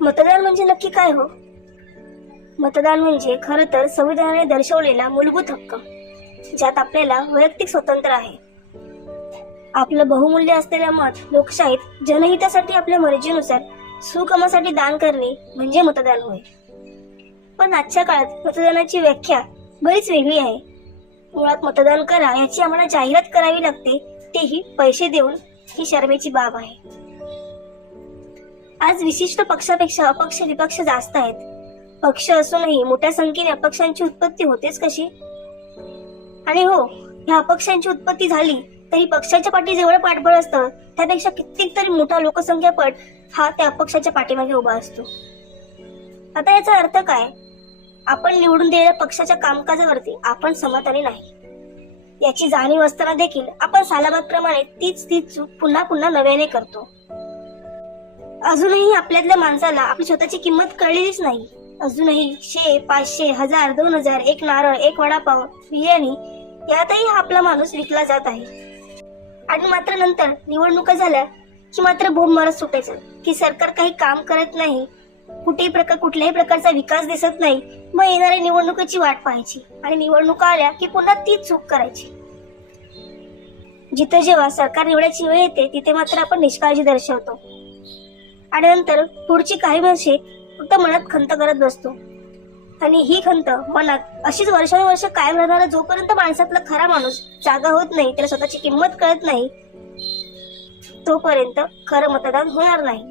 मतदान म्हणजे नक्की काय हो? मतदान म्हणजे खरं तर संविधानाने दर्शवलेला मूलभूत हक्क, ज्यात आपल्याला वैयक्तिक स्वातंत्र्य आहे. आपलं बहुमूल्य असलेलं मत लोकशाहीत जनहितासाठी आपल्या मर्जीनुसार सुकामासाठी दान करणे म्हणजे मतदान होय. पण आजच्या काळात मतदानाची व्याख्या बरीच वेगळी आहे. मुळात मतदान करा याची आम्हाला जाहिरात करावी लागते, तेही पैसे देऊन. ही शरमेची बाब आहे. आज विशिष्ट पक्षापेक्षा अपक्ष विपक्ष जास्त आहेत. पक्ष असूनही मोठ्या संख्येने अपक्षांची उत्पत्ती होतेच कशी? आणि हो, ह्या अपक्षांची उत्पत्ती झाली तरी पक्षाच्या पाठी जेवढं पाठबळ असतं त्यापेक्षा कित्येक तरी मोठा लोकसंख्या पट हा त्या अपक्षाच्या पाठीमागे उभा असतो. आता याचा अर्थ काय? आपण निवडून दिलेल्या पक्षाच्या कामकाजावरती आपण समाधानी नाही याची जाणीव असताना देखील आपण सालाबादप्रमाणे तीच चूक पुन्हा पुन्हा नव्याने करतो. अजूनही आपल्यातल्या माणसाला आपली स्वतःची किंमत कळलेलीच नाही. अजूनही 100, 500, 1000, 2000, एक नारळ, एक वडापाव, बिर्याणी यातही हा आपला माणूस विकला जात आहे. आणि मात्र नंतर निवडणुका झाल्या की मात्र बोंब मारत सुटायचं की सरकार काही काम करत नाही, कुठल्याही प्रकारचा विकास दिसत नाही. मग येणाऱ्या निवडणुकीची वाट पाहायची आणि निवडणुका आल्या की पुन्हा तीच चूक करायची. जिथे जेव्हा सरकार निवडायची वेळ येते तिथे मात्र आपण निष्काळजी दर्शवतो आणि नंतर पुढची काही वर्षे फक्त मनात खंत करत बसतो. आणि ही खंत मनात अशीच वर्षानुवर्ष कायम राहणार जोपर्यंत माणसातला खरा माणूस जागा होत नाही, त्याला स्वतःची किंमत कळत नाही, तोपर्यंत खरं मतदान होणार नाही.